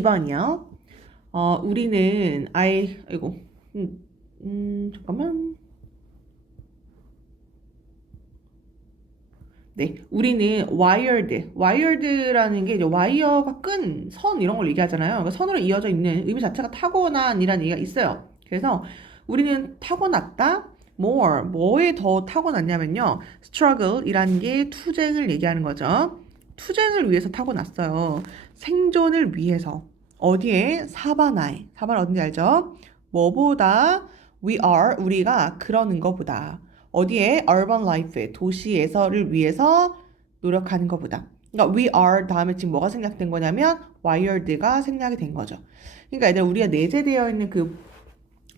2번이요. 우리는 아이고 잠깐만. 네, 우리는 wired라는 게 이제 와이어가 끈, 선 이런 걸 얘기하잖아요. 그러니까 선으로 이어져 있는 의미 자체가 타고난이라는 얘기가 있어요. 그래서 우리는 타고났다, 뭐에 더 타고났냐면요. struggle이라는 게 투쟁을 얘기하는 거죠. 투쟁을 위해서 타고났어요. 생존을 위해서. 어디에? 사바나에. 사바나 어딘지 알죠? 뭐보다 우리가 그러는 것보다. 어디에? urban life, 도시에서를 위해서 노력하는 것보다. 그러니까 we are 다음에 지금 뭐가 생략된 거냐면 wired가 생략이 된 거죠. 그러니까 얘들 우리가 내재되어 있는 그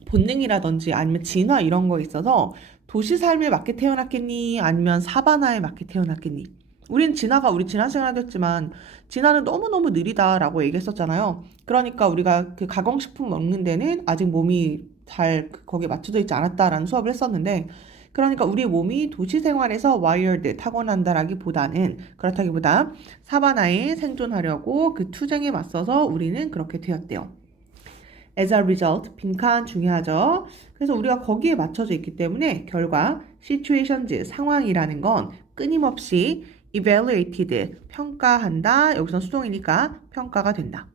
본능이라든지 아니면 진화 이런 거 있어서 도시 삶에 맞게 태어났겠니? 아니면 사바나에 맞게 태어났겠니? 우리 지난 시간에도 했지만 진화는 너무너무 느리다라고 얘기했었잖아요. 그러니까 우리가 그 가공식품 먹는 데는 아직 몸이 잘 거기에 맞춰져 있지 않았다라는 수업을 했었는데 그러니까 우리 몸이 도시 생활에서 wired 그렇다기보다 사바나에 생존하려고 그 투쟁에 맞서서 우리는 그렇게 되었대요. As a result, 빈칸 중요하죠. 그래서 우리가 거기에 맞춰져 있기 때문에 결과 situations, 상황이라는 건 끊임없이 evaluated, 평가한다. 여기선 수동이니까 평가가 된다.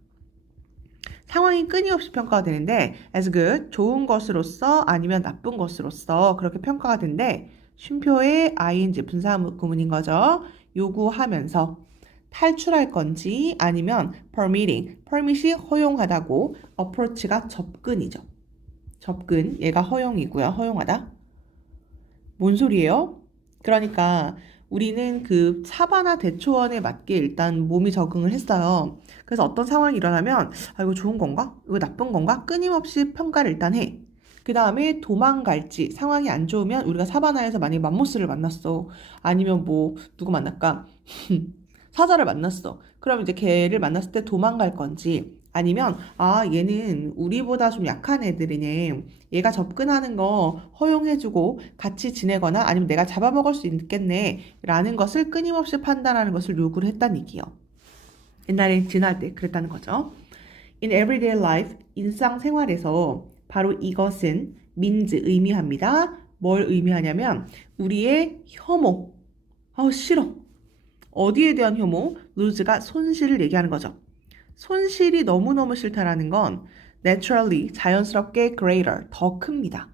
상황이 끊임없이 평가가 되는데 as good, 좋은 것으로서 아니면 나쁜 것으로서 그렇게 평가가 되는데 쉼표의 ing, 분사구문인 거죠. 요구하면서 탈출할 건지 아니면 permit이 허용하다고 approach가 접근이죠. 접근, 얘가 허용이고요. 허용하다. 뭔 소리예요? 그러니까 우리는 그 사바나 대초원에 맞게 일단 몸이 적응을 했어요. 그래서 어떤 상황이 일어나면 이거 좋은 건가? 이거 나쁜 건가? 끊임없이 평가를 일단 해. 그 다음에 도망갈지 상황이 안 좋으면 우리가 사바나에서 만약에 맘모스를 만났어. 아니면 뭐 누구 만날까? 사자를 만났어. 그럼 이제 걔를 만났을 때 도망갈 건지 아니면 얘는 우리보다 좀 약한 애들이네. 얘가 접근하는 거 허용해주고 같이 지내거나 아니면 내가 잡아먹을 수 있겠네 라는 것을 끊임없이 판단하는 것을 요구를 했다는 얘기예요. 옛날에 지날 때 그랬다는 거죠. In everyday life, 일상생활에서 바로 이것은 means 의미합니다. 뭘 의미하냐면 우리의 혐오. 싫어. 어디에 대한 혐오? lose가 손실을 얘기하는 거죠. 손실이 너무너무 싫다라는 건 naturally, 자연스럽게 greater, 더 큽니다.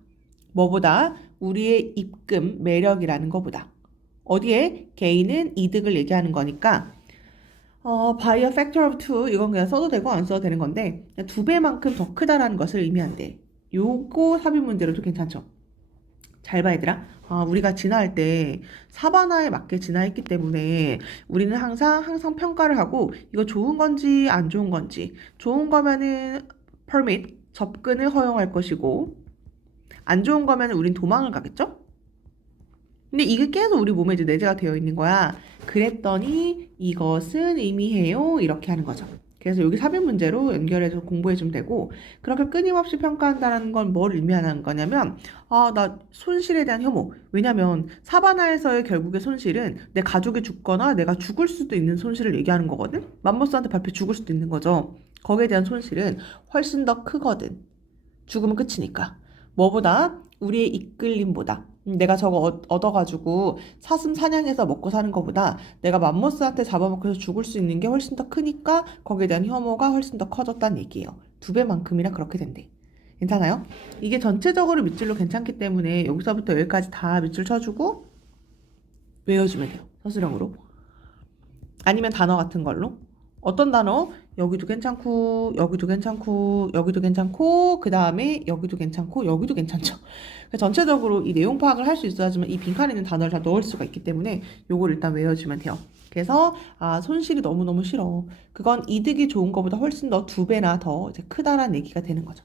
뭐보다? 우리의 입금, 매력이라는 것보다. 어디에? 개인은 이득을 얘기하는 거니까 by a factor of two, 이건 그냥 써도 되고 안 써도 되는 건데 2배만큼 더 크다라는 것을 의미한대. 요거 삽입 문제로도 괜찮죠? 잘 봐, 얘들아. 우리가 진화할 때 사바나에 맞게 진화했기 때문에 우리는 항상 평가를 하고 이거 좋은 건지 안 좋은 건지 좋은 거면은 permit, 접근을 허용할 것이고 안 좋은 거면은 우린 도망을 가겠죠? 근데 이게 계속 우리 몸에 이제 내재가 되어 있는 거야. 그랬더니 이것은 의미해요. 이렇게 하는 거죠. 그래서 여기 삽입 문제로 연결해서 공부해주면 되고 그렇게 끊임없이 평가한다는 건 뭘 의미하는 거냐면 나 손실에 대한 혐오. 왜냐면 사바나에서의 결국의 손실은 내 가족이 죽거나 내가 죽을 수도 있는 손실을 얘기하는 거거든. 맘모스한테 밟혀 죽을 수도 있는 거죠. 거기에 대한 손실은 훨씬 더 크거든. 죽으면 끝이니까. 뭐보다? 우리의 이끌림보다. 내가 저거 얻어가지고 사슴 사냥해서 먹고 사는 것보다 내가 맘모스한테 잡아먹혀서 죽을 수 있는 게 훨씬 더 크니까 거기에 대한 혐오가 훨씬 더 커졌다는 얘기예요. 2배만큼이나 그렇게 된대. 괜찮아요? 이게 전체적으로 밑줄로 괜찮기 때문에 여기서부터 여기까지 다 밑줄 쳐주고 외워주면 돼요. 서술형으로. 아니면 단어 같은 걸로. 어떤 단어? 여기도 괜찮고 여기도 괜찮고 여기도 괜찮고 그 다음에 여기도 괜찮고 여기도 괜찮죠. 전체적으로 이 내용 파악을 할 수 있어야지만 이 빈칸에 있는 단어를 다 넣을 수가 있기 때문에 요걸 일단 외워주면 돼요. 그래서 손실이 너무너무 싫어. 그건 이득이 좋은 것보다 훨씬 더 2배나 더 이제 크다라는 얘기가 되는 거죠.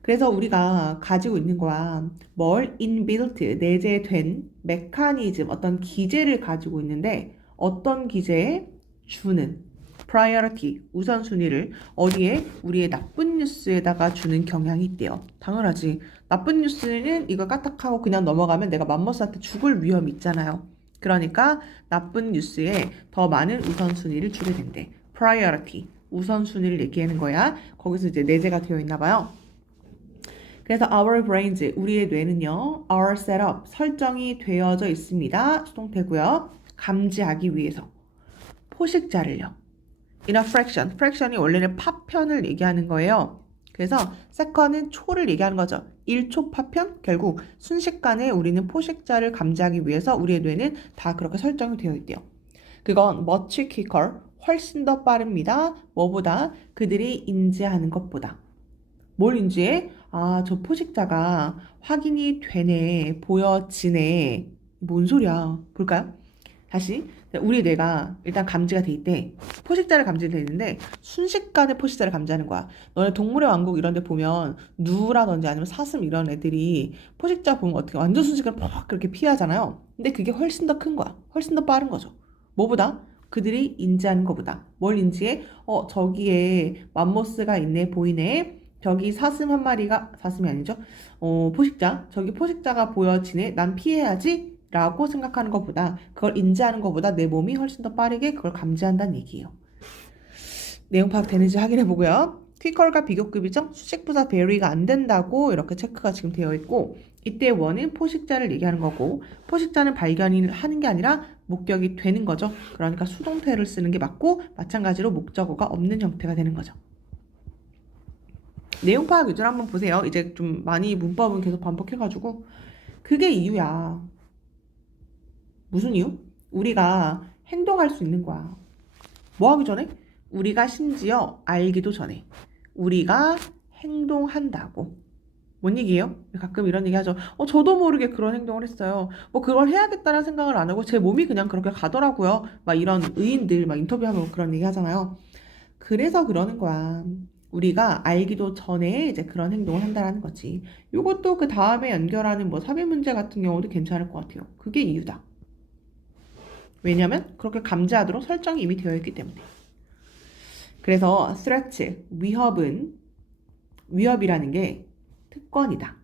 그래서 우리가 가지고 있는 거야. 뭘? inbuilt, 내재된 메커니즘, 어떤 기제를 가지고 있는데 어떤 기제에? 주는 priority, 우선순위를 어디에? 우리의 나쁜 뉴스에다가 주는 경향이 있대요. 당연하지. 나쁜 뉴스는 이걸 까딱하고 그냥 넘어가면 내가 맘모스한테 죽을 위험이 있잖아요. 그러니까 나쁜 뉴스에 더 많은 우선순위를 주게 된대. priority, 우선순위를 얘기하는 거야. 거기서 이제 내재가 되어 있나 봐요. 그래서 our brains, 우리의 뇌는요, are set up, 설정이 되어져 있습니다. 수동태고요. 감지하기 위해서. 포식자를요. in a fraction, fraction이 원래는 파편을 얘기하는 거예요. 그래서 second은 초를 얘기하는 거죠. 1초 파편? 결국 순식간에 우리는 포식자를 감지하기 위해서 우리의 뇌는 다 그렇게 설정이 되어 있대요. 그건 much quicker, 훨씬 더 빠릅니다. 뭐보다? 그들이 인지하는 것보다. 뭘 인지해? 아, 저 포식자가 확인이 되네, 보여지네. 뭔 소리야? 볼까요? 다시. 우리 뇌가 일단 감지가 돼 있대. 포식자를 감지돼 있는데 순식간에 포식자를 감지하는 거야. 너네 동물의 왕국 이런 데 보면 누라든지 아니면 사슴 이런 애들이 포식자 보면 어떻게 완전 순식간에 팍 그렇게 피하잖아요. 근데 그게 훨씬 더 큰 거야. 훨씬 더 빠른 거죠. 뭐보다? 그들이 인지하는 것보다. 뭘 인지해? 저기에 맘모스가 있네, 보이네. 저기 사슴 한 마리가, 사슴이 아니죠? 포식자. 저기 포식자가 보여지네. 난 피해야지. 라고 생각하는 것보다, 그걸 인지하는 것보다 내 몸이 훨씬 더 빠르게 그걸 감지한다는 얘기예요. 내용 파악 되는지 확인해 보고요. 퀵컬과 비교급이죠. 수식부사 very가 안 된다고 이렇게 체크가 지금 되어 있고, 이때 원은 포식자를 얘기하는 거고, 포식자는 발견을 하는 게 아니라 목격이 되는 거죠. 그러니까 수동태를 쓰는 게 맞고, 마찬가지로 목적어가 없는 형태가 되는 거죠. 내용 파악 위주로 한번 보세요. 이제 좀 많이 문법은 계속 반복해가지고 그게 이유야. 무슨 이유? 우리가 행동할 수 있는 거야. 뭐 하기 전에? 우리가 심지어 알기도 전에 우리가 행동한다고. 뭔 얘기예요? 가끔 이런 얘기 하죠. 저도 모르게 그런 행동을 했어요. 그걸 해야겠다는 생각을 안 하고 제 몸이 그냥 그렇게 가더라고요. 막 이런 의인들 막 인터뷰하면 그런 얘기 하잖아요. 그래서 그러는 거야. 우리가 알기도 전에 이제 그런 행동을 한다라는 거지. 요것도 그 다음에 연결하는 삽입 문제 같은 경우도 괜찮을 것 같아요. 그게 이유다. 왜냐면 그렇게 감지하도록 설정이 이미 되어 있기 때문에. 그래서 threat, 위협이라는 게 특권이다.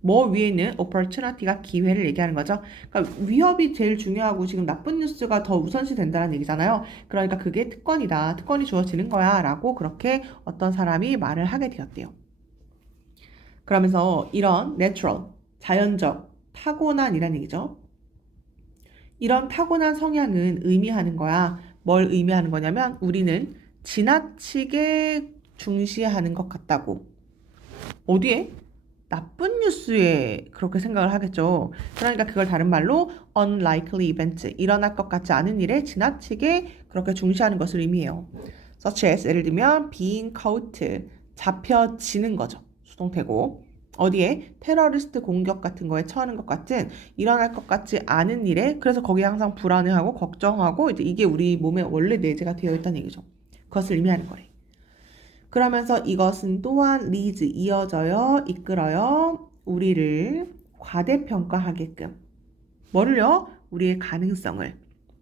뭐 위에 있는 opportunity가 기회를 얘기하는 거죠. 그러니까 위협이 제일 중요하고 지금 나쁜 뉴스가 더 우선시 된다는 얘기잖아요. 그러니까 그게 특권이다. 특권이 주어지는 거야. 라고 그렇게 어떤 사람이 말을 하게 되었대요. 그러면서 이런 natural, 자연적, 타고난이라는 얘기죠. 이런 타고난 성향은 의미하는 거야. 뭘 의미하는 거냐면 우리는 지나치게 중시하는 것 같다고. 어디에? 나쁜 뉴스에 그렇게 생각을 하겠죠. 그러니까 그걸 다른 말로 unlikely event, 일어날 것 같지 않은 일에 지나치게 그렇게 중시하는 것을 의미해요. such as, 예를 들면 being caught, 잡혀지는 거죠. 수동태고. 어디에? 테러리스트 공격 같은 거에 처하는 것 같은 일어날 것 같지 않은 일에, 그래서 거기에 항상 불안해하고 걱정하고 이제 이게 우리 몸에 원래 내재가 되어 있다는 얘기죠. 그것을 의미하는 거래. 그러면서 이것은 또한 leads, 이어져요, 이끌어요, 우리를 과대평가하게끔. 뭐를요? 우리의 가능성을.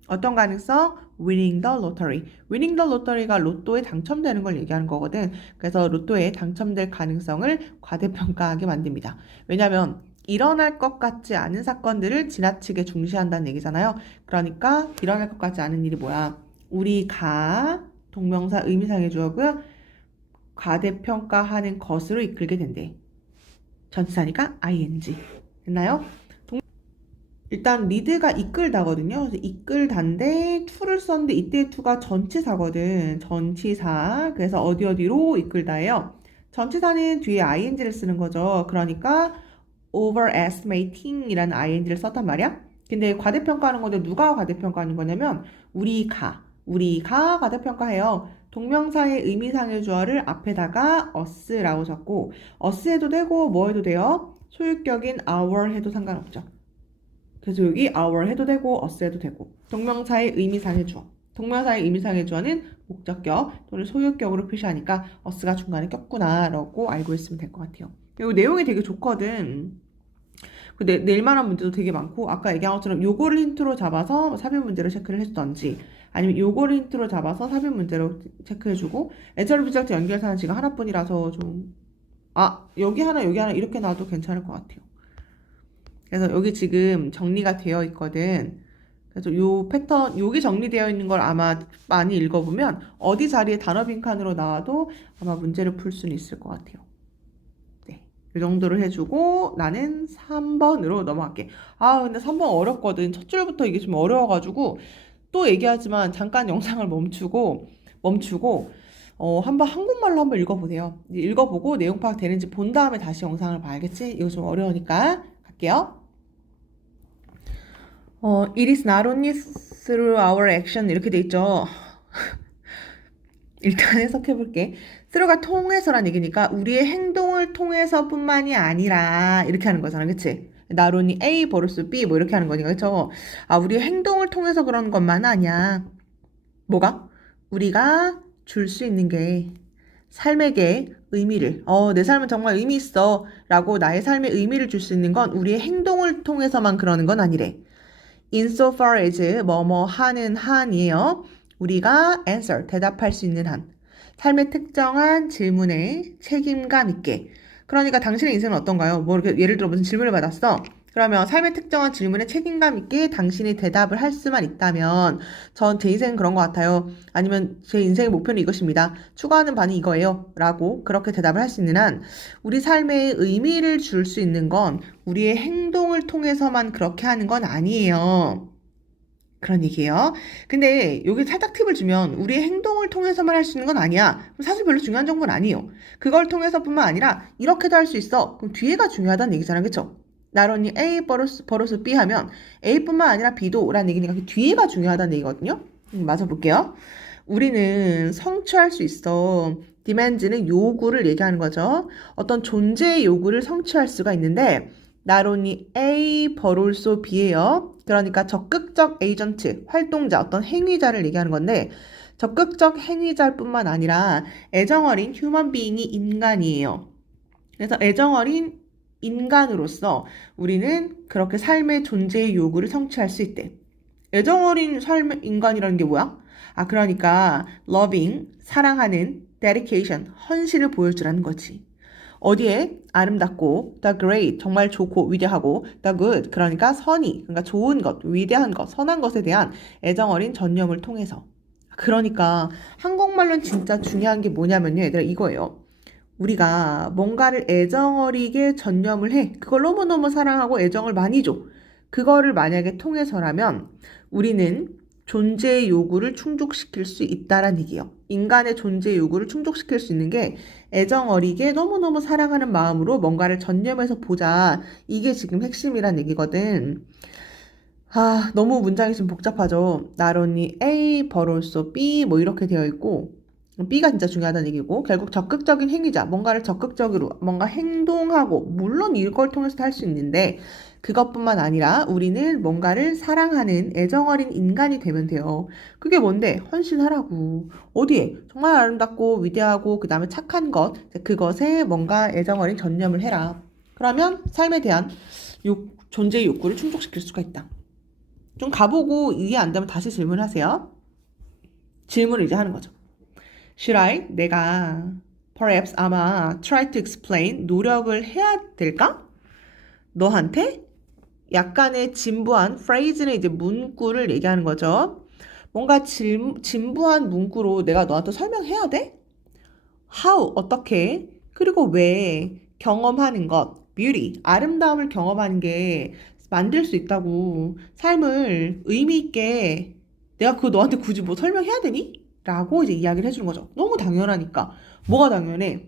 어떤 가능성? winning the lottery. winning the lottery가 로또에 당첨되는 걸 얘기하는 거거든. 그래서 로또에 당첨될 가능성을 과대평가하게 만듭니다. 왜냐하면 일어날 것 같지 않은 사건들을 지나치게 중시한다는 얘기잖아요. 그러니까 일어날 것 같지 않은 일이 뭐야? 우리가 동명사 의미상의 주어고요. 과대평가하는 것으로 이끌게 된대. 전치사니까 ing. 됐나요? 일단 리드가 이끌다거든요. 그래서 이끌다인데 to를 썼는데 이때 to가 전치사거든. 전치사. 그래서 어디로 이끌다예요. 전치사는 뒤에 ing를 쓰는 거죠. 그러니까 overestimating이라는 ing를 썼단 말이야. 근데 과대평가하는 건데 누가 과대평가하는 거냐면 우리가 과대평가해요. 동명사의 의미상의 주어를 앞에다가 us라고 적고 us 해도 되고 뭐 해도 돼요? 소유격인 our 해도 상관없죠. 그래서 여기 our 해도 되고 us 해도 되고 동명사의 의미상의 주어. 동명사의 의미상의 주어는 목적격 또는 소유격으로 표시하니까 us가 중간에 꼈구나 라고 알고 있으면 될 것 같아요. 그리고 내용이 되게 좋거든. 낼만한 문제도 되게 많고 아까 얘기한 것처럼 요거를 힌트로 잡아서 삽입 문제로 체크를 해주던지 아니면 요거를 힌트로 잡아서 삽입 문제로 체크해주고 애절 비작자 연결사는 지금 하나뿐이라서 좀 여기 하나 이렇게 놔도 괜찮을 것 같아요. 그래서 여기 지금 정리가 되어 있거든. 그래서 요 패턴, 요게 정리되어 있는 걸 아마 많이 읽어보면 어디 자리에 단어 빈칸으로 나와도 아마 문제를 풀 수는 있을 것 같아요. 네. 이 정도를 해주고 나는 3번으로 넘어갈게. 아, 근데 3번 어렵거든. 첫 줄부터 이게 좀 어려워가지고 또 얘기하지만 잠깐 영상을 멈추고 한번 한국말로 한번 읽어보세요. 읽어보고 내용 파악 되는지 본 다음에 다시 영상을 봐야겠지? 이거 좀 어려우니까 갈게요. It is not only through our action 이렇게 돼 있죠. 일단 해석해볼게. through가 통해서란 얘기니까 우리의 행동을 통해서뿐만이 아니라 이렇게 하는 거잖아, 그치? not only A 벌스 B 뭐 이렇게 하는 거니까, 그쵸? 아, 우리의 행동을 통해서 그런 것만 아니야. 뭐가? 우리가 줄 수 있는 게 삶에게 의미를, 내 삶은 정말 의미 있어 라고 나의 삶에 의미를 줄 수 있는 건 우리의 행동을 통해서만 그러는 건 아니래. insofar as 뭐뭐 하는 한이에요. 우리가 answer 대답할 수 있는 한. 삶의 특정한 질문에 책임감 있게. 그러니까 당신의 인생은 어떤가요? 뭐 이렇게 예를 들어 무슨 질문을 받았어. 그러면 삶의 특정한 질문에 책임감 있게 당신이 대답을 할 수만 있다면 전 제 인생은 그런 것 같아요. 아니면 제 인생의 목표는 이것입니다. 추구하는 바는 이거예요. 라고 그렇게 대답을 할 수 있는 한 우리 삶에 의미를 줄 수 있는 건 우리의 행동을 통해서만 그렇게 하는 건 아니에요. 그런 얘기예요. 근데 여기 살짝 팁을 주면 우리의 행동을 통해서만 할 수 있는 건 아니야. 사실 별로 중요한 정보는 아니에요. 그걸 통해서뿐만 아니라 이렇게도 할 수 있어. 그럼 뒤에가 중요하다는 얘기잖아. 그쵸? not only A 벌어서 B 하면 A뿐만 아니라 B도 라는 얘기니까 그 뒤에가 중요하다는 얘기거든요. 맞아 볼게요. 우리는 성취할 수 있어. demands는 요구를 얘기하는 거죠. 어떤 존재의 요구를 성취할 수가 있는데 not only A but also B예요. 그러니까 적극적 에이전트, 활동자, 어떤 행위자를 얘기하는 건데 적극적 행위자일 뿐만 아니라 애정어린 휴먼 비잉이 인간이에요. 그래서 애정어린 인간으로서 우리는 그렇게 삶의 존재의 요구를 성취할 수 있대. 애정어린 삶의 인간이라는 게 뭐야? 아, 그러니까 loving, 사랑하는, dedication, 헌신을 보여주라는 거지. 어디에? 아름답고, the great, 정말 좋고, 위대하고, the good, 그러니까 선의, 그러니까 좋은 것, 위대한 것, 선한 것에 대한 애정어린 전념을 통해서. 그러니까 한국말로는 진짜 중요한 게 뭐냐면요, 얘들아, 이거예요. 우리가 뭔가를 애정어리게 전념을 해. 그걸 너무너무 사랑하고 애정을 많이 줘. 그거를 만약에 통해서라면 우리는 존재의 요구를 충족시킬 수 있다란 얘기예요. 인간의 존재의 요구를 충족시킬 수 있는 게 애정어리게 너무너무 사랑하는 마음으로 뭔가를 전념해서 보자. 이게 지금 핵심이란 얘기거든. 아, 너무 문장이 좀 복잡하죠. not only A, but also B 뭐 이렇게 되어 있고 B가 진짜 중요하다는 얘기고 결국 적극적인 행위자, 뭔가를 적극적으로 뭔가 행동하고 물론 이걸 통해서도 할 수 있는데 그것뿐만 아니라 우리는 뭔가를 사랑하는 애정어린 인간이 되면 돼요. 그게 뭔데? 헌신하라고. 어디에? 정말 아름답고 위대하고 그 다음에 착한 것, 그것에 뭔가 애정어린 전념을 해라. 그러면 삶에 대한 존재의 욕구를 충족시킬 수가 있다. 좀 가보고 이해 안 되면 다시 질문하세요. 질문을 이제 하는 거죠. Should I? 내가 perhaps 아마 try to explain 노력을 해야 될까? 너한테? 약간의 진부한 phrase는 이제 문구를 얘기하는 거죠. 뭔가 진부한 문구로 내가 너한테 설명해야 돼? How? 어떻게? 그리고 왜? 경험하는 것, beauty, 아름다움을 경험하는 게 만들 수 있다고 삶을 의미 있게 내가 그거 너한테 굳이 뭐 설명해야 되니? 라고 이제 이야기를 해주는 거죠. 너무 당연하니까. 뭐가 당연해?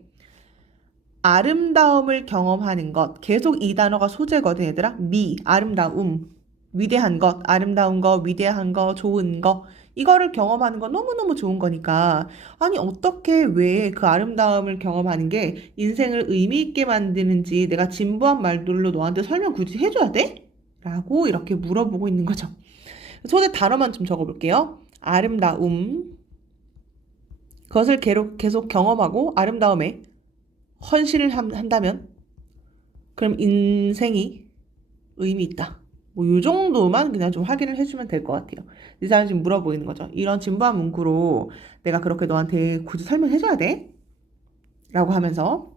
아름다움을 경험하는 것. 계속 이 단어가 소재거든, 얘들아. 아름다움. 위대한 것, 아름다운 거, 위대한 거, 좋은 거. 이거를 경험하는 건 너무너무 좋은 거니까. 아니, 어떻게 왜 그 아름다움을 경험하는 게 인생을 의미 있게 만드는지 내가 진부한 말들로 너한테 설명 굳이 해줘야 돼? 라고 이렇게 물어보고 있는 거죠. 소재 단어만 좀 적어볼게요. 아름다움. 그것을 계속 경험하고 아름다움에 헌신을 한다면 그럼 인생이 의미 있다. 뭐 요 정도만 그냥 좀 확인을 해주면 될 것 같아요. 이 사람 지금 물어보이는 거죠. 이런 진부한 문구로 내가 그렇게 너한테 굳이 설명해줘야 돼? 라고 하면서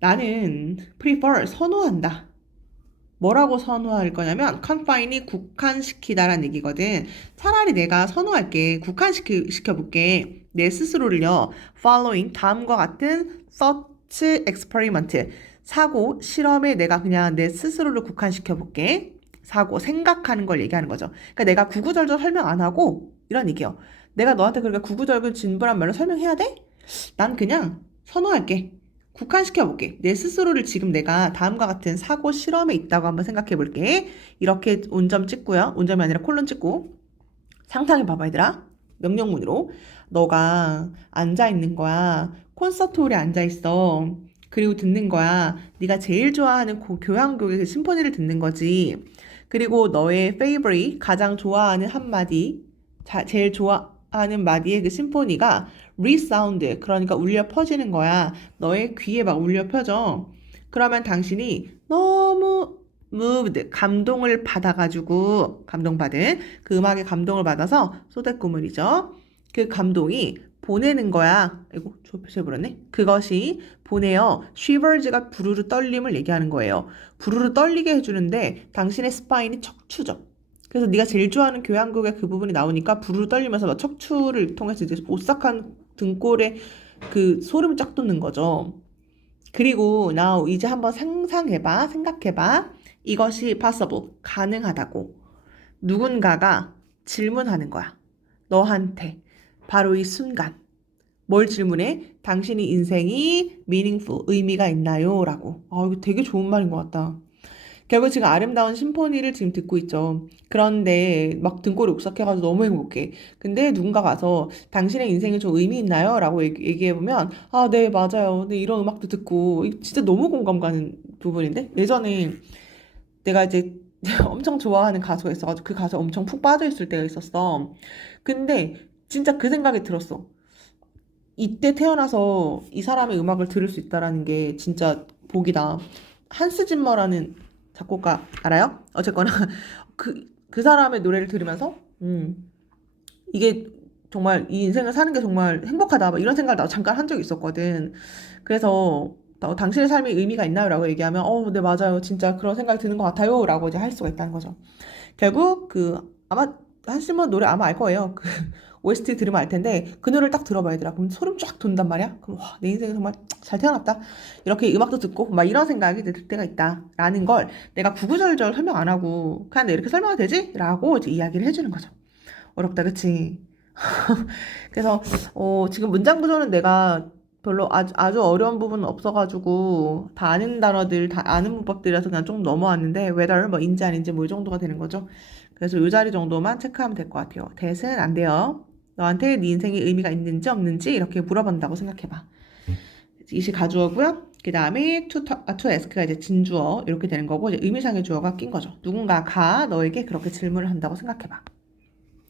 나는 prefer 선호한다. 뭐라고 선호할 거냐면 confine이 국한시키다라는 얘기거든. 차라리 내가 선호할게. 국한시켜볼게. 내 스스로를요. following 다음과 같은 thought experiment 사고 실험에 내가 그냥 내 스스로를 국한시켜볼게. 사고 생각하는 걸 얘기하는 거죠. 그러니까 내가 구구절절 설명 안 하고 이런 얘기요. 내가 너한테 그렇게 구구절절 진부한 말로 설명해야 돼? 난 그냥 선호할게. 국한시켜볼게. 내 스스로를 지금 내가 다음과 같은 사고 실험에 있다고 한번 생각해볼게. 이렇게 온점 찍고요. 온점이 아니라 콜론 찍고. 상상해봐봐, 얘들아. 명령문으로. 너가 앉아있는 거야. 콘서트홀에 앉아있어. 그리고 듣는 거야. 네가 제일 좋아하는 교향곡의 그 심포니를 듣는 거지. 그리고 너의 favorite, 가장 좋아하는 한마디, 제일 좋아하는 마디의 그 심포니가 resound, 그러니까 울려 퍼지는 거야. 너의 귀에 막 울려 퍼져. 그러면 당신이 너무 moved, 감동을 받아가지고, 감동받은 그 음악에 감동을 받아서 소댓구물이죠. 그 감동이 보내는 거야. 이거 조표해버렸네. 그것이 보내요. shivers가 부르르 떨림을 얘기하는 거예요. 부르르 떨리게 해주는데 당신의 스파인이 척추죠. 그래서 네가 제일 좋아하는 교향곡의 그 부분이 나오니까 부르르 떨리면서 막 척추를 통해서 이제 오싹한 등골에 그 소름이 쫙 돋는 거죠. 그리고 now 이제 한번 상상해봐, 생각해봐. 이것이 possible, 가능하다고. 누군가가 질문하는 거야. 너한테. 바로 이 순간. 뭘 질문해? 당신의 인생이 meaningful, 의미가 있나요? 라고. 아, 이거 되게 좋은 말인 것 같다. 결국 지금 아름다운 심포니를 지금 듣고 있죠. 그런데 막 등골이 오싹해가지고 너무 행복해. 근데 누군가가 와서 당신의 인생에 좀 의미 있나요? 라고 얘기해보면 아, 네, 맞아요. 근데 이런 음악도 듣고 진짜 너무 공감 가는 부분인데 예전에 내가 이제 엄청 좋아하는 가수가 있어가지고 그 가수에 엄청 푹 빠져있을 때가 있었어. 근데 진짜 그 생각이 들었어. 이때 태어나서 이 사람의 음악을 들을 수 있다라는 게 진짜 복이다. 한스 짐머라는 작곡가 알아요? 어쨌거나 그 사람의 노래를 들으면서 이게 정말 이 인생을 사는 게 정말 행복하다 막 이런 생각을 나도 잠깐 한 적이 있었거든. 그래서 당신의 삶에 의미가 있나요? 라고 얘기하면 네 맞아요. 진짜 그런 생각이 드는 것 같아요. 라고 이제 할 수가 있다는 거죠. 결국 아마 한스 짐머 노래 아마 알 거예요. 그 OST 들으면 알 텐데 그 노래를 딱 들어봐야 되라. 그럼 소름 쫙 돋는단 말이야. 그럼 와, 내 인생에 정말 잘 태어났다. 이렇게 음악도 듣고 막 이런 생각이 들 때가 있다라는 걸 내가 구구절절 설명 안 하고 그냥 이렇게 설명하면 되지? 라고 이제 이야기를 해주는 거죠. 어렵다, 그치? 그래서 지금 문장 구조는 내가 별로 아주 어려운 부분은 없어가지고 다 아는 단어들, 다 아는 문법들이라서 그냥 좀 넘어왔는데 whether 뭐 인지 아닌지 뭐 이 정도가 되는 거죠. 그래서 이 자리 정도만 체크하면 될 것 같아요. 대은 안 돼요. 너한테 네 인생에 의미가 있는지 없는지 이렇게 물어본다고 생각해봐. 이시 가주어고요. 그 다음에 to ask가 이제 진주어 이렇게 되는 거고 이제 의미상의 주어가 낀 거죠. 누군가가 너에게 그렇게 질문을 한다고 생각해봐.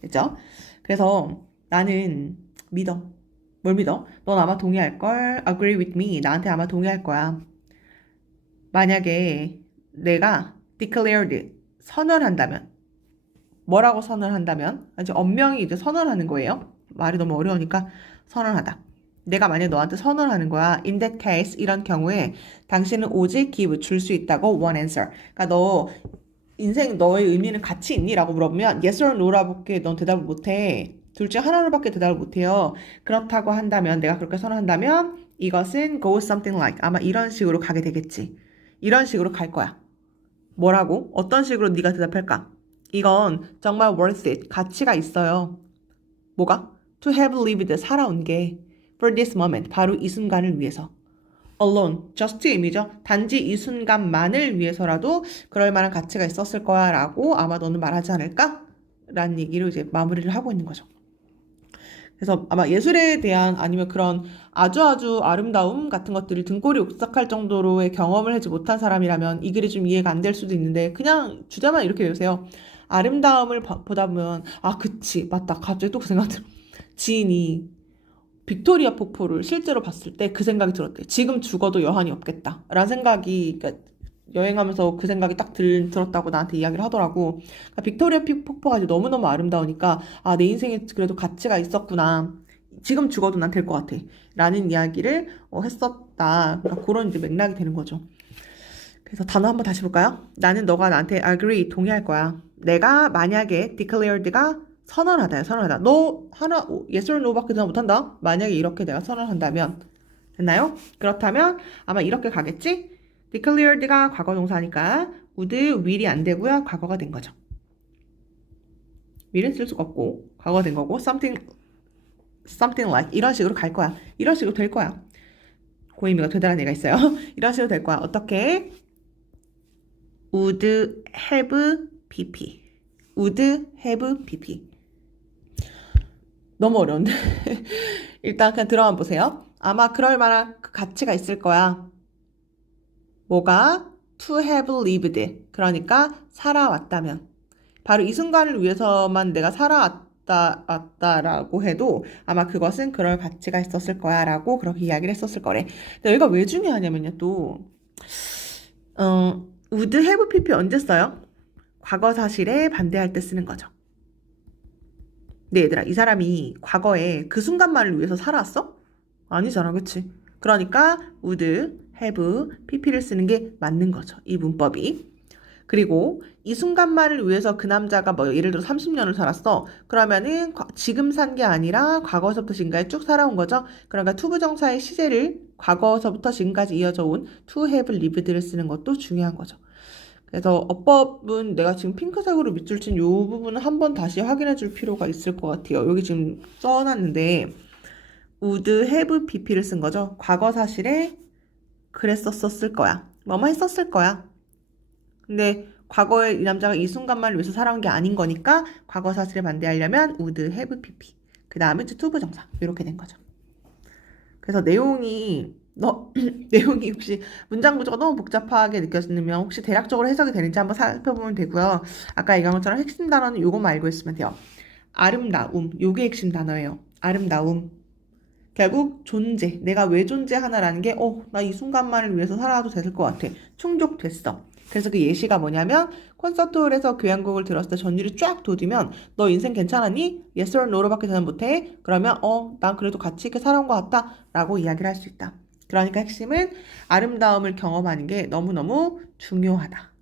됐죠? 그래서 나는 믿어. 뭘 믿어? 넌 아마 동의할걸? Agree with me. 나한테 아마 동의할 거야. 만약에 내가 declared 선언한다면 뭐라고 선언한다면 이제 엄명이 이제 선언하는 거예요. 말이 너무 어려우니까 선언하다. 내가 만약 너한테 선언하는 거야. In that case 이런 경우에 당신은 오직 give 줄 수 있다고 one answer. 그러니까 너 인생 너의 의미는 가치 있니? 라고 물어보면 yes or no라고밖에 넌 대답을 못해. 둘 중 하나로밖에 대답을 못해요. 그렇다고 한다면 내가 그렇게 선언한다면 이것은 go something like 아마 이런 식으로 가게 되겠지. 이런 식으로 갈 거야. 뭐라고? 어떤 식으로 네가 대답할까? 이건 정말 worth it. 가치가 있어요. 뭐가? To have lived 살아온 게 for this moment 바로 이 순간을 위해서. alone, just 의미죠. 단지 이 순간만을 위해서라도 그럴 만한 가치가 있었을 거야 라고 아마 너는 말하지 않을까? 라는 얘기로 이제 마무리를 하고 있는 거죠. 그래서 아마 예술에 대한 아니면 그런 아주 아름다움 같은 것들을 등골이 오싹할 정도로의 경험을 하지 못한 사람이라면 이 글이 좀 이해가 안 될 수도 있는데 그냥 주제만 이렇게 외우세요. 아름다움을 보다 보면 그치 맞다 갑자기 또 그 생각 들어. 지인이 빅토리아 폭포를 실제로 봤을 때 그 생각이 들었대. 지금 죽어도 여한이 없겠다 라는 생각이 그러니까 여행하면서 그 생각이 딱 들었다고 나한테 이야기를 하더라고. 그러니까 빅토리아 폭포가 이제 너무너무 아름다우니까 내 인생에 그래도 가치가 있었구나. 지금 죽어도 난 될 것 같아 라는 이야기를 했었다. 그러니까 그런 이제 맥락이 되는 거죠. 그래서 단어 한번 다시 볼까요? 나는 너가 나한테 agree, 동의할 거야. 내가 만약에 declared가 선언하다야, 선언하다. 너 하나, yes or no밖에 대답 못한다? 만약에 이렇게 내가 선언한다면. 됐나요? 그렇다면 아마 이렇게 가겠지? declared가 과거 동사니까 would, will이 안 되고요. 과거가 된 거죠. will은 쓸 수가 없고 과거가 된 거고 something like 이런 식으로 갈 거야. 이런 식으로 될 거야. 고의미가 되달한 애가 있어요. 이런 식으로 될 거야. 어떻게? would have pp. would have pp. 너무 어려운데. 일단 그냥 들어만 보세요. 아마 그럴 만한 그 가치가 있을 거야. 뭐가? to have lived. 그러니까 살아왔다면. 바로 이 순간을 위해서만 내가 살아왔다라고 해도 아마 그것은 그럴 가치가 있었을 거야 라고 그렇게 이야기를 했었을 거래. 근데 여기가 왜 중요하냐면요. 또 would have pp 언제 써요? 과거 사실에 반대할 때 쓰는 거죠. 근데 얘들아, 이 사람이 과거에 그 순간만을 위해서 살아왔어? 아니잖아, 그치? 그러니까 would have pp를 쓰는 게 맞는 거죠. 이 문법이. 그리고 이 순간만을 위해서 그 남자가 뭐 예를 들어 30년을 살았어. 그러면은 지금 산 게 아니라 과거서부터 지금까지 쭉 살아온 거죠. 그러니까 투부정사의 시제를 과거서부터 지금까지 이어져 온 to have lived를 쓰는 것도 중요한 거죠. 그래서 어법은 내가 지금 핑크색으로 밑줄 친 이 부분은 한번 다시 확인해 줄 필요가 있을 것 같아요. 여기 지금 써놨는데 would have pp를 쓴 거죠. 과거 사실에 그랬었을 거야. 뭐뭐 했었을 거야. 근데 과거에 이 남자가 이 순간만을 위해서 살아온 게 아닌 거니까 과거 사실에 반대하려면 would have pp. 그 다음에 투부정사. 이렇게 된 거죠. 그래서 내용이 내용이 혹시 문장 구조가 너무 복잡하게 느껴지면 혹시 대략적으로 해석이 되는지 한번 살펴보면 되고요. 아까 얘기한 것처럼 핵심 단어는 요것만 알고 있으면 돼요. 아름다움. 요게 핵심 단어예요. 아름다움. 결국 존재. 내가 왜 존재하나라는 게 나 이 순간만을 위해서 살아도 됐을 것 같아. 충족됐어. 그래서 그 예시가 뭐냐면 콘서트홀에서 교향곡을 들었을 때 전율이 쫙 돋으면 너 인생 괜찮았니? Yes or no로밖에 대답 못해? 그러면 난 그래도 같이 있게 살아온 것 같다 라고 이야기를 할 수 있다. 그러니까 핵심은 아름다움을 경험하는 게 너무너무 중요하다.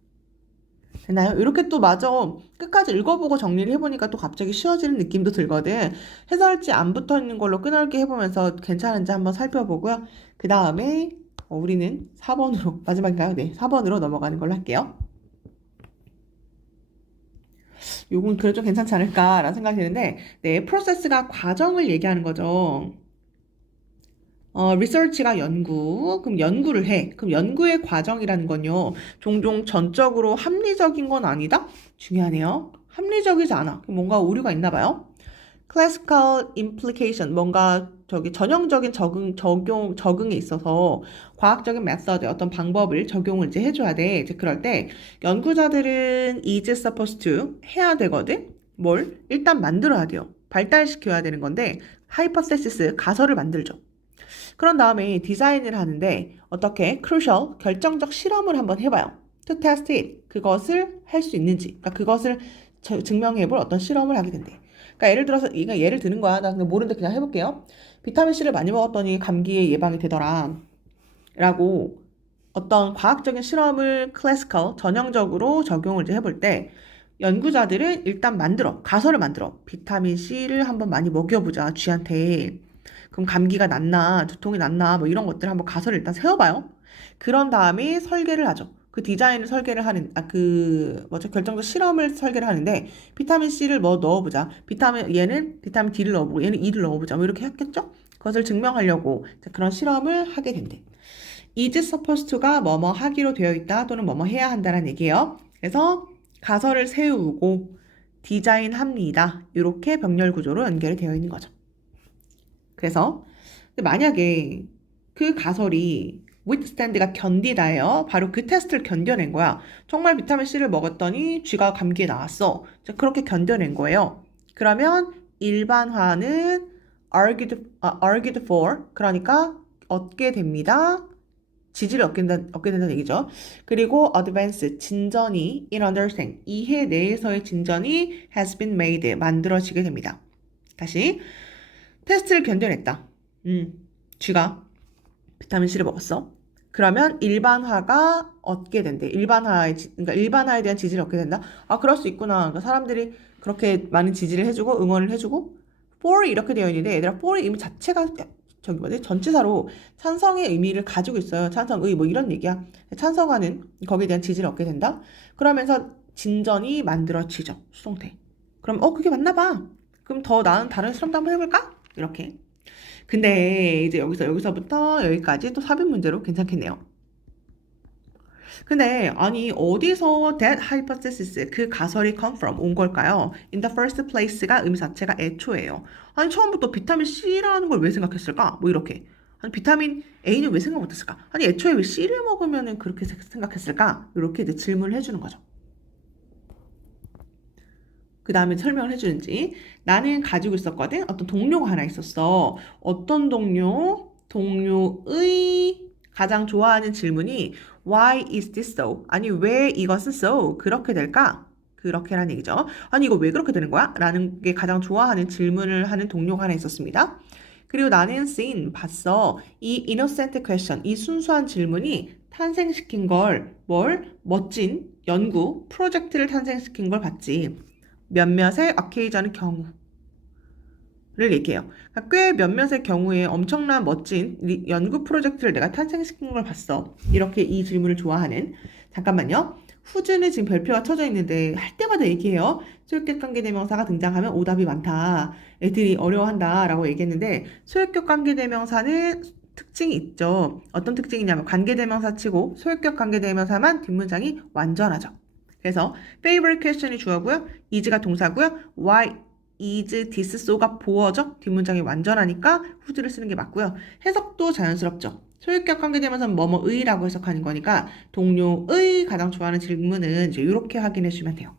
됐나요? 이렇게 또 마저 끝까지 읽어보고 정리를 해보니까 또 갑자기 쉬워지는 느낌도 들거든. 해설지 안 붙어있는 걸로 끈넓게 해보면서 괜찮은지 한번 살펴보고요. 그 다음에 우리는 4번으로 마지막인가요? 네, 4번으로 넘어가는 걸로 할게요. 요건 그래도 좀 괜찮지 않을까라는 생각이 드는데 네, 프로세스가 과정을 얘기하는 거죠. 리서치가 연구, 그럼 연구를 해. 그럼 연구의 과정이라는 건요, 종종 전적으로 합리적인 건 아니다? 중요하네요. 합리적이지 않아. 그럼 뭔가 오류가 있나 봐요. classical implication, 뭔가 전형적인 적응에 있어서 과학적인 메서드, 어떤 방법을 적용을 이제 해줘야 돼. 이제 그럴 때 연구자들은 is supposed to 해야 되거든? 뭘? 일단 만들어야 돼요. 발달시켜야 되는 건데, hypothesis, 가설을 만들죠. 그런 다음에 디자인을 하는데 어떻게 crucial 결정적 실험을 한번 해봐요. to test it 그것을 할 수 있는지 그러니까 그것을 증명해볼 어떤 실험을 하게 된대. 그러니까 예를 들어서 이거 예를 드는 거야. 나 그냥 모르는데 그냥 해볼게요. 비타민 C를 많이 먹었더니 감기에 예방이 되더라 라고 어떤 과학적인 실험을 클래시컬 전형적으로 적용을 이제 해볼 때 연구자들은 일단 가설을 만들어 비타민 C를 한번 많이 먹여보자 쥐한테. 그럼 감기가 낫나, 두통이 낫나, 뭐 이런 것들 한번 가설을 일단 세워봐요. 그런 다음에 설계를 하죠. 그 디자인을 설계를 하는, 결정적 실험을 설계를 하는데, 비타민 C를 뭐 넣어보자. 얘는 비타민 D를 넣어보고, 얘는 E를 넣어보자. 뭐 이렇게 했겠죠? 그것을 증명하려고 그런 실험을 하게 된대. is supposed to가 뭐뭐 하기로 되어 있다 또는 뭐뭐 해야 한다는 얘기예요. 그래서 가설을 세우고 디자인합니다. 이렇게 병렬 구조로 연결이 되어 있는 거죠. 그래서 만약에 그 가설이 withstand가 견디다예요. 바로 그 테스트를 견뎌낸 거야. 정말 비타민 C를 먹었더니 쥐가 감기에 나왔어. 그렇게 견뎌낸 거예요. 그러면 일반화는 argued for 그러니까 얻게 됩니다. 지지를 얻게 된다는 얘기죠. 그리고 advance, 진전이 in understanding, 이해 내에서의 진전이 has been made, 만들어지게 됩니다. 다시 테스트를 견뎌냈다. 쥐가 비타민 C를 먹었어. 그러면 일반화가 얻게 된대. 그러니까 일반화에 대한 지지를 얻게 된다. 아, 그럴 수 있구나. 그러니까 사람들이 그렇게 많은 지지를 해주고 응원을 해주고 for이 이렇게 되어 있는데 얘들아 for의 의미 자체가 저기 뭐지? 전치사로 찬성의 의미를 가지고 있어요. 찬성의 뭐 이런 얘기야. 찬성하는 거기에 대한 지지를 얻게 된다. 그러면서 진전이 만들어지죠. 수동태. 그럼 그게 맞나 봐. 그럼 더 나은 다른 실험도 한번 해볼까? 이렇게. 근데 이제 여기서부터 여기까지 또 삽입 문제로 괜찮겠네요. 근데 아니 어디서 that hypothesis 그 가설이 come from 온 걸까요? In the first place가 의미 자체가 애초예요. 아니 처음부터 비타민 C라는 걸 왜 생각했을까? 뭐 이렇게. 아니 비타민 A는 왜 생각 못했을까? 아니 애초에 왜 C를 먹으면은 그렇게 생각했을까? 이렇게 이제 질문을 해주는 거죠. 그 다음에 설명을 해주는지 나는 가지고 있었거든. 어떤 동료가 하나 있었어. 어떤 동료? 동료의 가장 좋아하는 질문이 Why is this so? 아니 왜 이것은 so? 그렇게 될까? 그렇게란 얘기죠. 아니 이거 왜 그렇게 되는 거야? 라는 게 가장 좋아하는 질문을 하는 동료가 하나 있었습니다. 그리고 나는 seen, 봤어. 이 innocent question, 이 순수한 질문이 탄생시킨 뭘? 멋진 연구, 프로젝트를 탄생시킨 걸 봤지. 몇몇의 occasion 경우를 얘기해요. 그러니까 꽤 몇몇의 경우에 엄청난 멋진 연구 프로젝트를 내가 탄생시킨 걸 봤어. 이렇게 이 질문을 좋아하는. 잠깐만요. 후즈는 지금 별표가 쳐져 있는데 할 때마다 얘기해요. 소유격 관계대명사가 등장하면 오답이 많다. 애들이 어려워한다 라고 얘기했는데 소유격 관계대명사는 특징이 있죠. 어떤 특징이냐면 관계대명사 치고 소유격 관계대명사만 뒷문장이 완전하죠. 그래서 favorite question이 주어고요. is가 동사고요. why is this so가 보어죠. 뒷문장이 완전하니까 who's를 쓰는 게 맞고요. 해석도 자연스럽죠. 소유격 관계대명사는 뭐뭐의라고 해석하는 거니까 동료의 가장 좋아하는 질문은 이제 이렇게 확인해 주시면 돼요.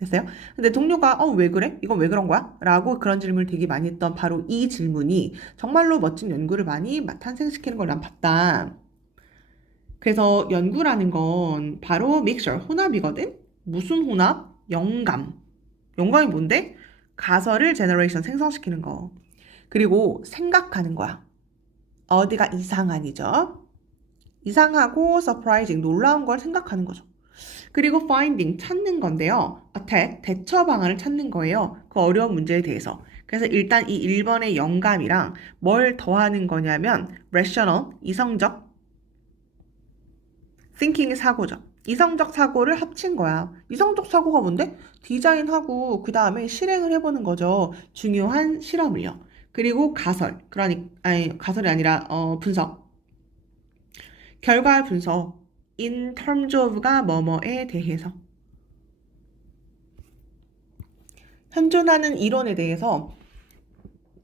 됐어요? 근데 동료가 왜 그래? 이건 왜 그런 거야? 라고 그런 질문을 되게 많이 했던 바로 이 질문이 정말로 멋진 연구를 많이 탄생시키는 걸 난 봤다. 그래서 연구라는 건 바로 믹셔, 혼합이거든? 무슨 혼합? 영감. 영감이 뭔데? 가설을 제너레이션 생성시키는 거. 그리고 생각하는 거야. 어디가 이상한이죠? 이상하고 surprising, 놀라운 걸 생각하는 거죠. 그리고 finding, 찾는 건데요. attack, 대처 방안을 찾는 거예요. 그 어려운 문제에 대해서. 그래서 일단 이 1번의 영감이랑 뭘 더하는 거냐면 rational, 이성적, thinking이 사고죠. 이성적 사고를 합친 거야. 이성적 사고가 뭔데? 디자인하고 그 다음에 실행을 해보는 거죠. 중요한 실험을요. 그리고 가설이 아니라 분석. 결과 분석. in terms of가 뭐뭐에 대해서. 현존하는 이론에 대해서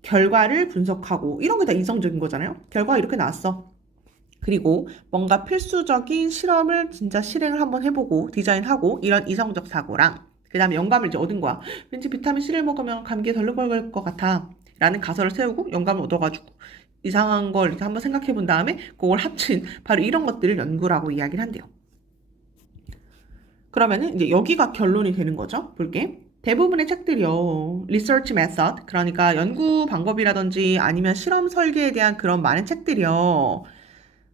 결과를 분석하고 이런 게 다 이성적인 거잖아요. 결과가 이렇게 나왔어. 그리고 뭔가 필수적인 실험을 진짜 실행을 한번 해보고 디자인하고 이런 이성적 사고랑 그 다음에 영감을 이제 얻은 거야. 왠지 비타민 C를 먹으면 감기에 덜 걸릴 것 같아 라는 가설을 세우고 영감을 얻어가지고 이상한 걸 이렇게 한번 생각해 본 다음에 그걸 합친 바로 이런 것들을 연구라고 이야기를 한대요. 그러면은 이제 여기가 결론이 되는 거죠. 볼게. 대부분의 책들이요. research method, 그러니까 연구 방법이라든지 아니면 실험 설계에 대한 그런 많은 책들이요.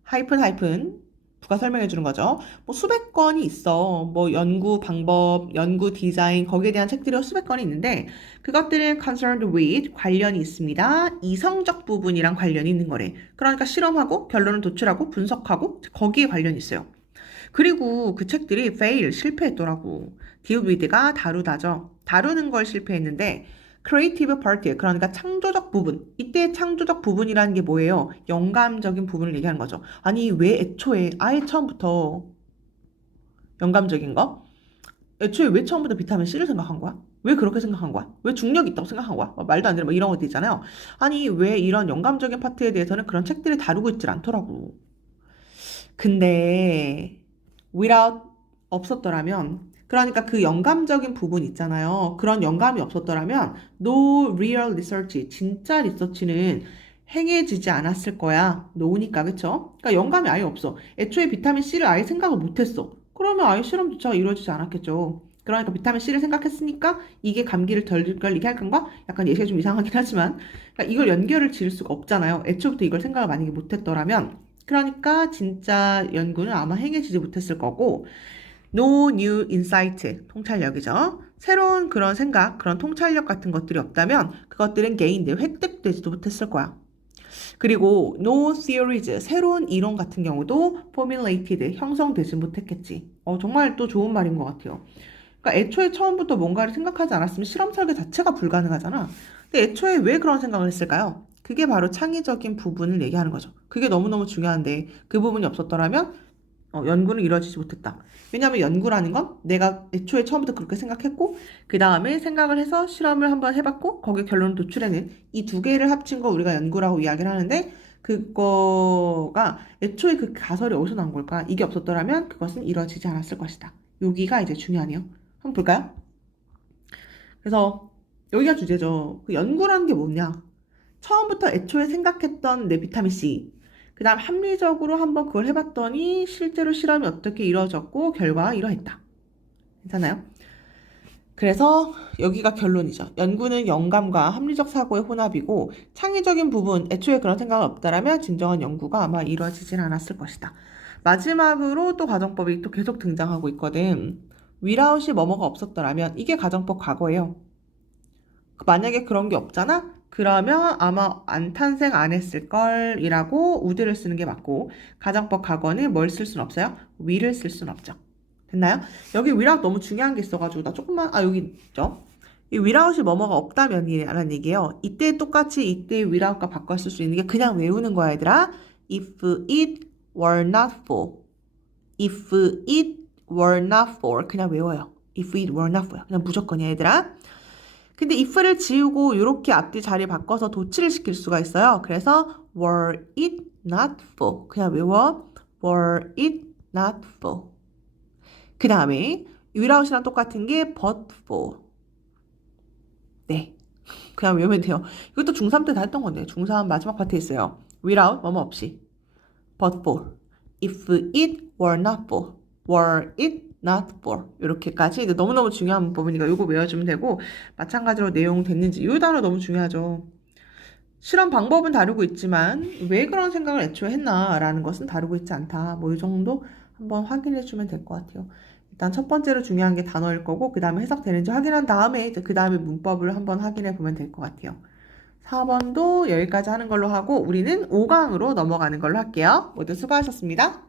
하이픈 부가 설명해 주는 거죠. 뭐 수백 권이 있어. 뭐 연구 방법, 연구 디자인 거기에 대한 책들이 수백 권이 있는데 그것들은 concerned with 관련이 있습니다. 이성적 부분이랑 관련이 있는 거래. 그러니까 실험하고 결론을 도출하고 분석하고 거기에 관련이 있어요. 그리고 그 책들이 fail, 실패했더라고. deal with가 다루다죠. 다루는 걸 실패했는데 creative part, 그러니까 창조적 부분. 이때 창조적 부분이라는 게 뭐예요? 영감적인 부분을 얘기하는 거죠. 아니 왜 애초에 아예 처음부터 영감적인 거? 애초에 왜 처음부터 비타민 C를 생각한 거야? 왜 그렇게 생각한 거야? 왜 중력이 있다고 생각한 거야? 말도 안 되는 뭐 이런 것들 있잖아요. 아니 왜 이런 영감적인 파트에 대해서는 그런 책들이 다루고 있질 않더라고. 근데 without 없었더라면 그러니까 그 영감적인 부분 있잖아요. 그런 영감이 없었더라면 no real research, 진짜 리서치는 행해지지 않았을 거야. no니까 그쵸? 그러니까 영감이 아예 없어. 애초에 비타민 C를 아예 생각을 못했어. 그러면 아예 실험조차 이루어지지 않았겠죠. 그러니까 비타민 C를 생각했으니까 이게 감기를 덜 걸리게 할 건가? 약간 예시가 좀 이상하긴 하지만 그러니까 이걸 연결을 지을 수가 없잖아요. 애초부터 이걸 생각을 만약에 못했더라면 그러니까 진짜 연구는 아마 행해지지 못했을 거고 No new insight, 통찰력이죠. 새로운 그런 생각, 그런 통찰력 같은 것들이 없다면 그것들은 개인들 획득되지도 못했을 거야. 그리고 no theories, 새로운 이론 같은 경우도 formulated, 형성되지 못했겠지. 정말 또 좋은 말인 것 같아요. 그러니까 애초에 처음부터 뭔가를 생각하지 않았으면 실험 설계 자체가 불가능하잖아. 근데 애초에 왜 그런 생각을 했을까요? 그게 바로 창의적인 부분을 얘기하는 거죠. 그게 너무너무 중요한데 그 부분이 없었더라면 연구는 이루어지지 못했다. 왜냐하면 연구라는 건 내가 애초에 처음부터 그렇게 생각했고 그 다음에 생각을 해서 실험을 한번 해봤고 거기에 결론을 도출해낸 이 두 개를 합친 거 우리가 연구라고 이야기를 하는데 그거가 애초에 그 가설이 어디서 나온 걸까? 이게 없었더라면 그것은 이루어지지 않았을 것이다. 여기가 이제 중요하네요. 한번 볼까요? 그래서 여기가 주제죠. 그 연구라는 게 뭐냐? 처음부터 애초에 생각했던 내 비타민 C 그 다음 합리적으로 한번 그걸 해봤더니 실제로 실험이 어떻게 이루어졌고 결과가 이러했다. 괜찮아요? 그래서 여기가 결론이죠. 연구는 영감과 합리적 사고의 혼합이고 창의적인 부분, 애초에 그런 생각이 없다라면 진정한 연구가 아마 이루어지진 않았을 것이다. 마지막으로 또 가정법이 또 계속 등장하고 있거든. without이 뭐뭐가 없었더라면 이게 가정법 과거예요. 만약에 그런 게 없잖아? 그러면 아마 안 탄생 안 했을 걸이라고 would를 쓰는 게 맞고 가정법 과거는 뭘 쓸 순 없어요? will을 쓸 순 없죠. 됐나요? 여기 without 너무 중요한 게 있어가지고 나 조금만 여기 있죠? 이 without이 뭐뭐가 없다면이라는 얘기예요. 이때 똑같이 이때 without과 바꿔 쓸 수 있는 게 그냥 외우는 거야 얘들아. If it were not for If it were not for 그냥 외워요. If it were not for 그냥 무조건이야 얘들아. 근데 if를 지우고 이렇게 앞뒤 자리 바꿔서 도치를 시킬 수가 있어요. 그래서 were it not for 그냥 외워. were it not for 그 다음에 without이랑 똑같은 게 but for 네 그냥 외우면 돼요. 이것도 중3 때 다 했던 건데 중3 마지막 파트에 있어요. without 뭐뭐 없이 but for if it were not for were it not for 이렇게까지 이제 너무너무 중요한 부분이니까 이거 외워주면 되고 마찬가지로 내용 됐는지 이 단어 너무 중요하죠. 실험 방법은 다르고 있지만 왜 그런 생각을 애초에 했나라는 것은 다르고 있지 않다. 뭐 이 정도 한번 확인해 주면 될 것 같아요. 일단 첫 번째로 중요한 게 단어일 거고 그 다음에 해석되는지 확인한 다음에 이제 그 다음에 문법을 한번 확인해 보면 될 것 같아요. 4번도 여기까지 하는 걸로 하고 우리는 5강으로 넘어가는 걸로 할게요. 모두 수고하셨습니다.